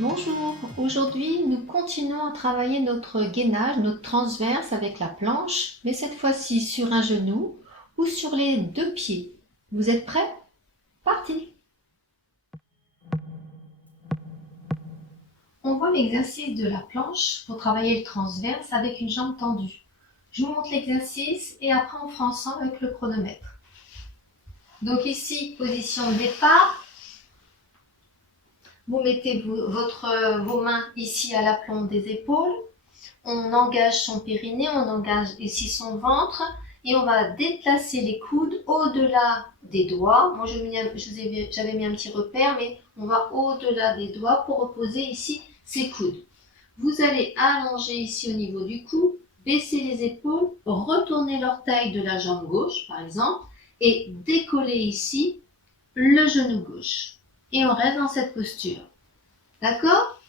Bonjour, aujourd'hui nous continuons à travailler notre gainage, notre transverse avec la planche, mais cette fois-ci sur un genou ou sur les deux pieds. Vous êtes prêts? Parti! On voit l'exercice de la planche pour travailler le transverse avec une jambe tendue. Je vous montre l'exercice et après on fera ensemble avec le chronomètre. Donc ici, position de départ. Vous mettez vos mains ici à l'aplomb des épaules. On engage son périnée, on engage ici son ventre et on va déplacer les coudes au-delà des doigts. Moi, j'avais mis un petit repère, mais on va au-delà des doigts pour reposer ici ses coudes. Vous allez allonger ici au niveau du cou, baisser les épaules, retourner l'orteil de la jambe gauche, par exemple, et décoller ici le genou gauche. Et on reste dans cette posture. D'accord ?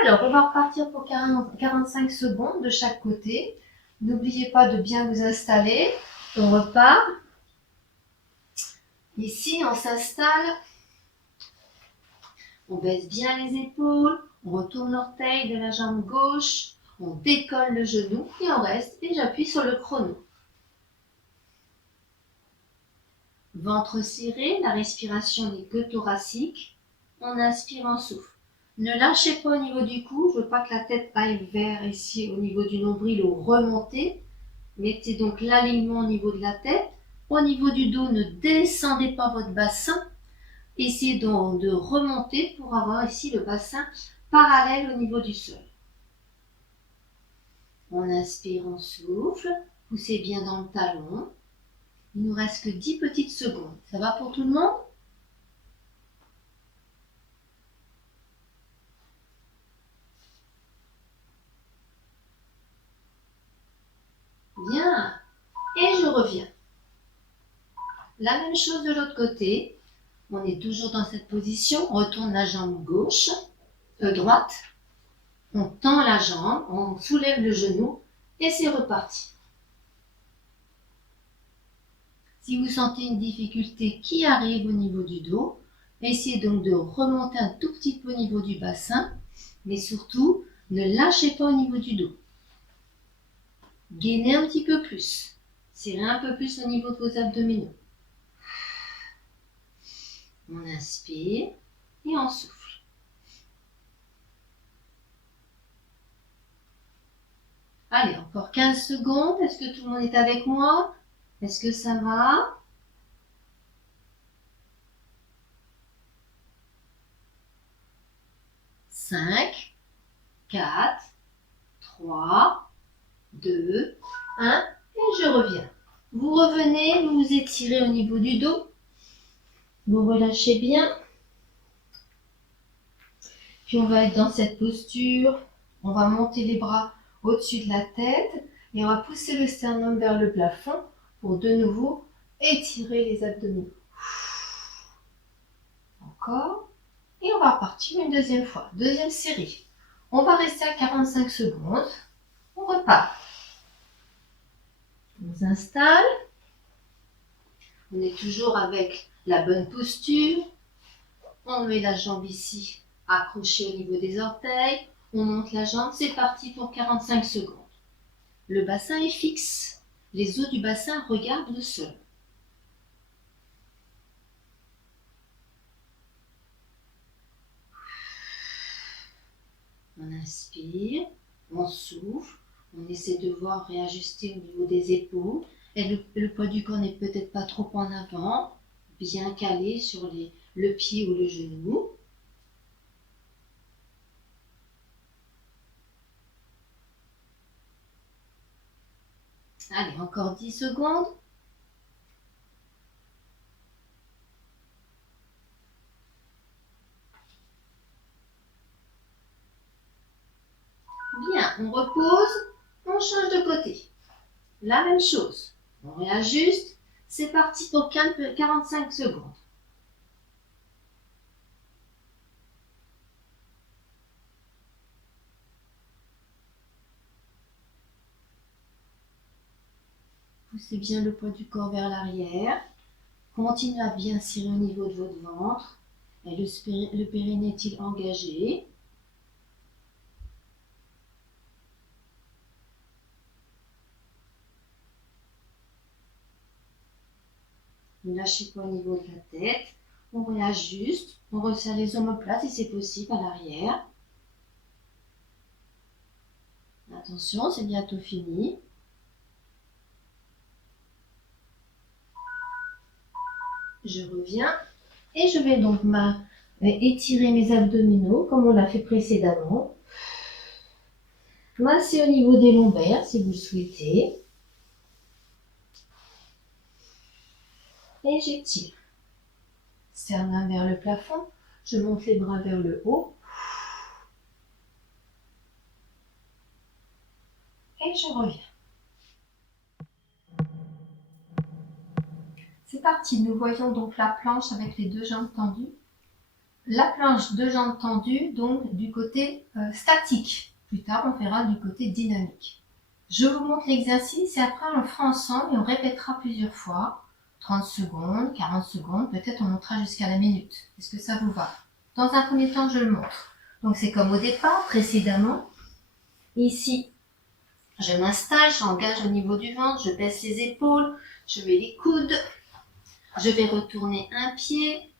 Alors, on va repartir pour 45 secondes de chaque côté. N'oubliez pas de bien vous installer. On repart. Ici, on s'installe. On baisse bien les épaules. On retourne l'orteil de la jambe gauche. On décolle le genou et on reste. Et j'appuie sur le chrono. Ventre serré, la respiration n'est que thoracique. On inspire, on souffle. Ne lâchez pas au niveau du cou, je ne veux pas que la tête aille vers ici au niveau du nombril ou remonter. Mettez donc l'alignement au niveau de la tête. Au niveau du dos, ne descendez pas votre bassin. Essayez donc de remonter pour avoir ici le bassin parallèle au niveau du sol. On inspire, on souffle. Poussez bien dans le talon. Il nous reste que 10 petites secondes. Ça va pour tout le monde ? Bien. Et je reviens. La même chose de l'autre côté. On est toujours dans cette position. On retourne la jambe gauche, droite. On tend la jambe, on soulève le genou et c'est reparti. Si vous sentez une difficulté qui arrive au niveau du dos, essayez donc de remonter un tout petit peu au niveau du bassin, mais surtout, ne lâchez pas au niveau du dos. Gainez un petit peu plus. Serrez un peu plus au niveau de vos abdominaux. On inspire et on souffle. Allez, encore 15 secondes. Est-ce que tout le monde est avec moi? Est-ce que ça va? Cinq, 4, 3, 2, 1 et je reviens. Vous revenez, vous vous étirez au niveau du dos. Vous relâchez bien. Puis on va être dans cette posture. On va monter les bras au-dessus de la tête et on va pousser le sternum vers le plafond pour de nouveau étirer les abdominaux. Encore. Et on va repartir une deuxième fois. Deuxième série. On va rester à 45 secondes. On repart. On s'installe. On est toujours avec la bonne posture. On met la jambe ici, accrochée au niveau des orteils. On monte la jambe. C'est parti pour 45 secondes. Le bassin est fixe. Les os du bassin regardent le sol. On inspire, on souffle, on essaie de voir réajuster au niveau des épaules. Et le poids du corps n'est peut-être pas trop en avant, bien calé sur le pied ou le genou. Allez, encore 10 secondes. Bien, on repose, on change de côté. La même chose. On réajuste. C'est parti pour 45 secondes. Poussez bien le poids du corps vers l'arrière. Continuez à bien serrer au niveau de votre ventre. Et le périnée est-il engagé? Ne lâchez pas au niveau de la tête. On réajuste. On resserre les omoplates si c'est possible à l'arrière. Attention, c'est bientôt fini. Je reviens et je vais donc étirer mes abdominaux comme on l'a fait précédemment. Masser au niveau des lombaires si vous le souhaitez. Et j'étire. Sternum vers le plafond. Je monte les bras vers le haut. Et je reviens. C'est parti, nous voyons donc la planche avec les deux jambes tendues. La planche deux jambes tendues, donc du côté statique. Plus tard, on verra du côté dynamique. Je vous montre l'exercice et après on le fera ensemble et on répétera plusieurs fois. 30 secondes, 40 secondes, peut-être on montera jusqu'à la minute. Est-ce que ça vous va? Dans un premier temps, je le montre. Donc c'est comme au départ, précédemment. Ici, je m'installe, j'engage au niveau du ventre, je baisse les épaules, je mets les coudes. Je vais retourner un pied,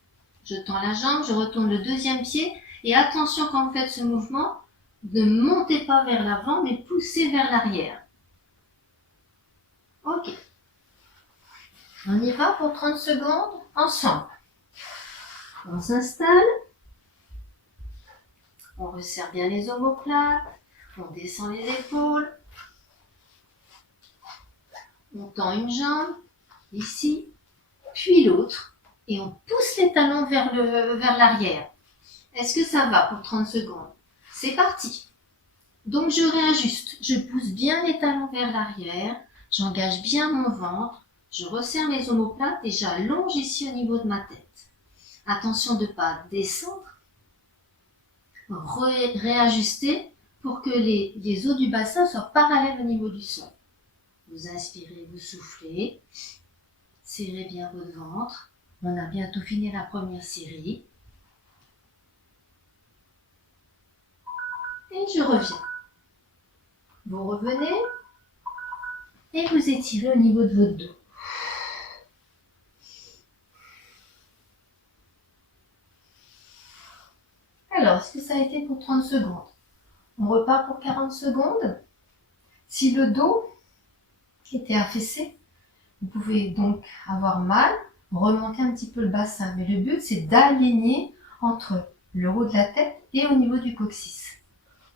je tends la jambe, je retourne le deuxième pied. Et attention quand vous faites ce mouvement, ne montez pas vers l'avant, mais poussez vers l'arrière. Ok. On y va pour 30 secondes, ensemble. On s'installe. On resserre bien les omoplates. On descend les épaules. On tend une jambe, ici, puis l'autre. Et on pousse les talons vers l'arrière. Est-ce que ça va pour 30 secondes? C'est parti. Donc je réajuste. Je pousse bien les talons vers l'arrière. J'engage bien mon ventre. Je resserre mes omoplates et j'allonge ici au niveau de ma tête. Attention de ne pas descendre. Réajuster pour que les os du bassin soient parallèles au niveau du sol. Vous inspirez, vous soufflez. Serrez bien votre ventre. On a bientôt fini la première série. Et je reviens. Vous revenez et vous étirez au niveau de votre dos. Alors, est-ce que ça a été pour 30 secondes? On repart pour 40 secondes. Si le dos était affaissé, vous pouvez donc avoir mal, remonter un petit peu le bassin. Mais le but, c'est d'aligner entre le haut de la tête et au niveau du coccyx.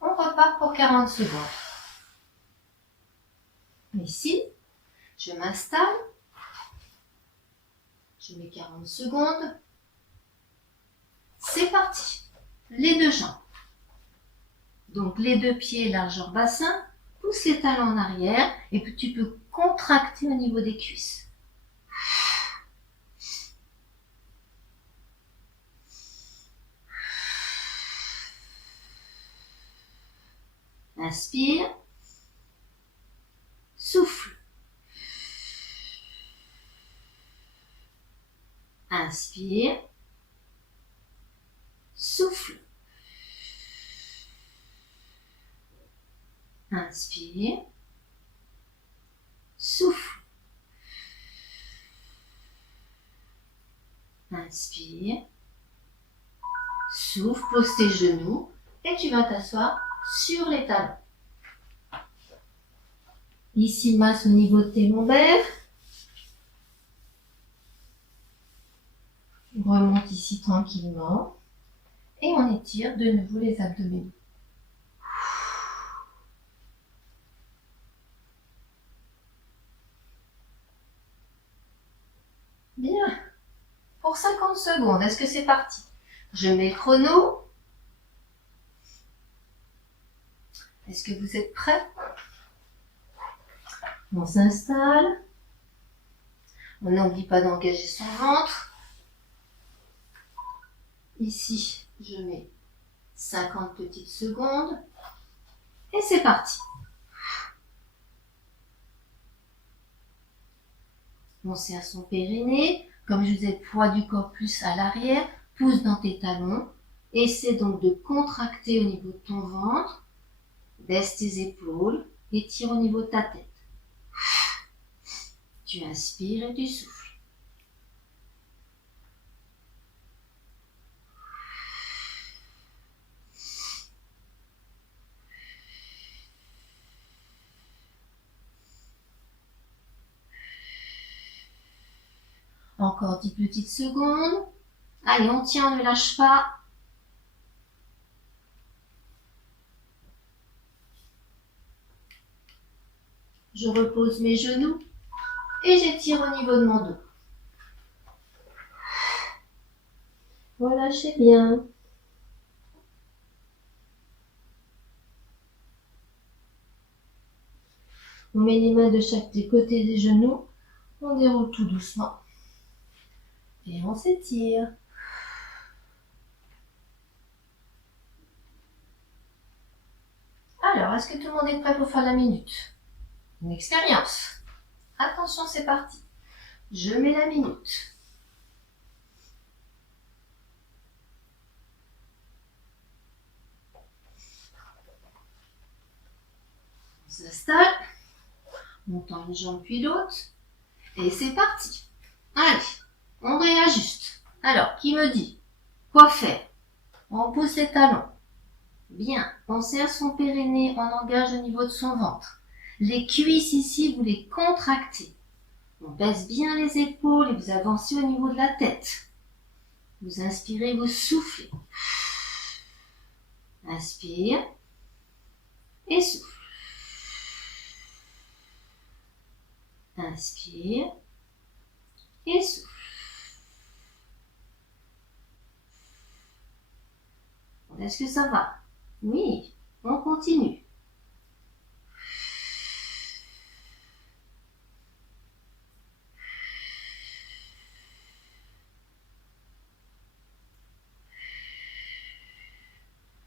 On repart pour 40 secondes. Ici, je m'installe. Je mets 40 secondes. C'est parti. Les deux jambes. Donc les deux pieds largeur bassin, pousse les talons en arrière et puis tu peux contracter au niveau des cuisses. Inspire, souffle. Inspire, souffle. Inspire, souffle. Inspire, souffle, pose tes genoux et tu vas t'asseoir sur les talons. Ici, masse au niveau de tes lombaires. On remonte ici tranquillement et on étire de nouveau les abdominaux. Bien. Pour 50 secondes, est-ce que c'est parti? Je mets le chrono. Est-ce que vous êtes prêts? On s'installe. On n'oublie pas d'engager son ventre. Ici, je mets 50 petites secondes. Et c'est parti. On serre son périnée. Comme je vous ai, poids du corps plus à l'arrière. Pousse dans tes talons. Essaie donc de contracter au niveau de ton ventre. Baisse tes épaules. Étire au niveau de ta tête. Tu inspires et tu souffles. Encore 10 petites secondes. Allez, on tient, on ne lâche pas. Je repose mes genoux et j'étire au niveau de mon dos. Relâchez bien. On met les mains de chaque côté des genoux. On déroule tout doucement. Et on s'étire. Alors, est-ce que tout le monde est prêt pour faire la minute? Une expérience. Attention, c'est parti. Je mets la minute. On s'installe. On tend une jambe puis l'autre. Et c'est parti. Allez, on réajuste. Alors, qui me dit quoi faire? On pousse les talons. Bien, on serre son périnée, on engage au niveau de son ventre. Les cuisses ici, vous les contractez. On baisse bien les épaules et vous avancez au niveau de la tête. Vous inspirez, vous soufflez. Inspire et souffle. Inspire et souffle. Est-ce que ça va? Oui, on continue.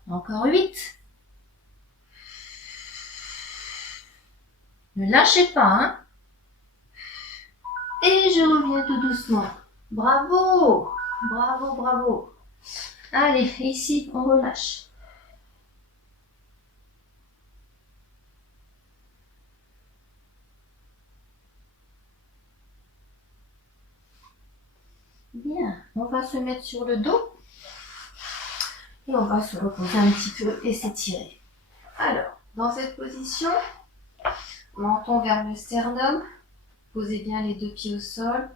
Encore 8. Ne lâchez pas, hein? Et je reviens tout doucement. Bravo! Bravo, bravo. Allez, ici, on relâche. Bien, on va se mettre sur le dos. Et on va se reposer un petit peu et s'étirer. Alors, dans cette position, menton vers le sternum. Posez bien les deux pieds au sol.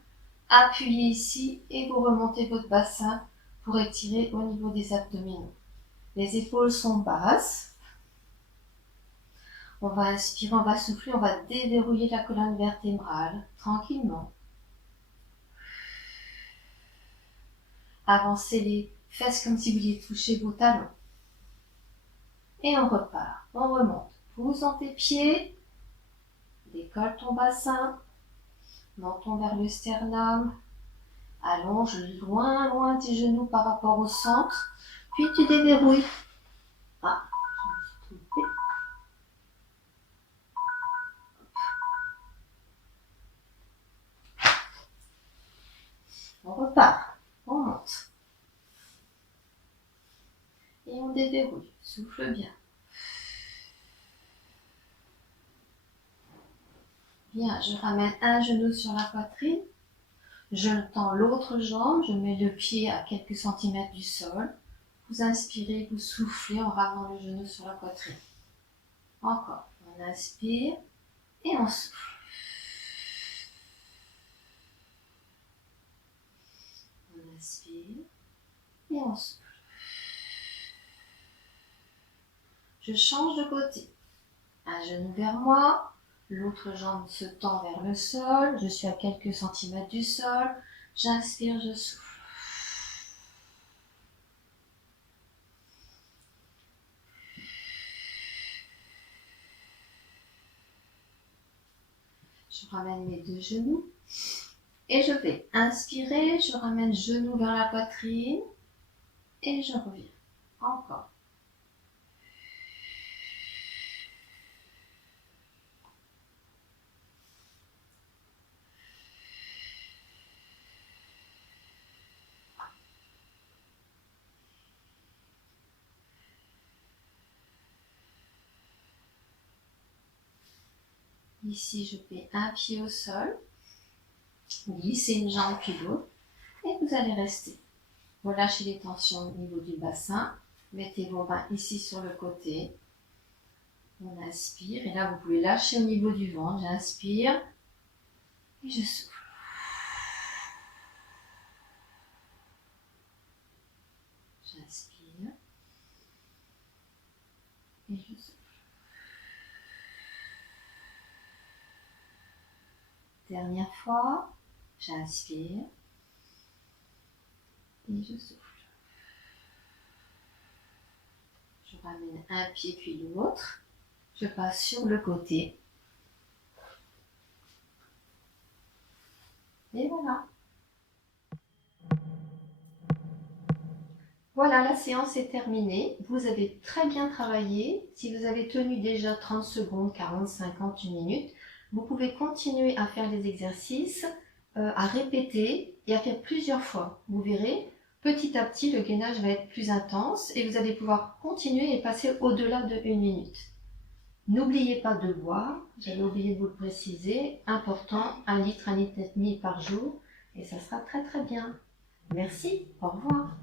Appuyez ici et vous remontez votre bassin pour étirer au niveau des abdominaux. Les épaules sont basses. On va inspirer, on va souffler, on va déverrouiller la colonne vertébrale tranquillement. Avancez les fesses comme si vous vouliez toucher vos talons. Et on repart, on remonte. Pousse dans tes pieds, décolle ton bassin, menton vers le sternum, allonge loin, loin tes genoux par rapport au centre, puis tu déverrouilles. Ah, je me suis trompée. On repart, on monte. Et on déverrouille, souffle bien. Bien, je ramène un genou sur la poitrine. Je tends l'autre jambe, je mets le pied à quelques centimètres du sol. Vous inspirez, vous soufflez en ramenant le genou sur la poitrine. Encore, on inspire et on souffle. On inspire et on souffle. Je change de côté. Un genou vers moi, l'autre jambe se tend vers le sol, je suis à quelques centimètres du sol, j'inspire, je souffle. Je ramène mes deux genoux et je vais inspirer, je ramène genou vers la poitrine et je reviens. Encore. Ici, je mets un pied au sol, glissez une jambe puis l'autre et vous allez rester. Relâchez les tensions au niveau du bassin. Mettez vos mains ici sur le côté. On inspire et là, vous pouvez lâcher au niveau du ventre. J'inspire et je souffle. Dernière fois, j'inspire et je souffle. Je ramène un pied puis l'autre. Je passe sur le côté. Et voilà. Voilà, la séance est terminée. Vous avez très bien travaillé. Si vous avez tenu déjà 30 secondes, 40, 50, 1 minute, vous pouvez continuer à faire les exercices, à répéter et à faire plusieurs fois. Vous verrez, petit à petit, le gainage va être plus intense et vous allez pouvoir continuer et passer au-delà de 1 minute. N'oubliez pas de boire, j'avais oublié de vous le préciser, important, 1 litre, 1 litre et demi par jour et ça sera très très bien. Merci, au revoir.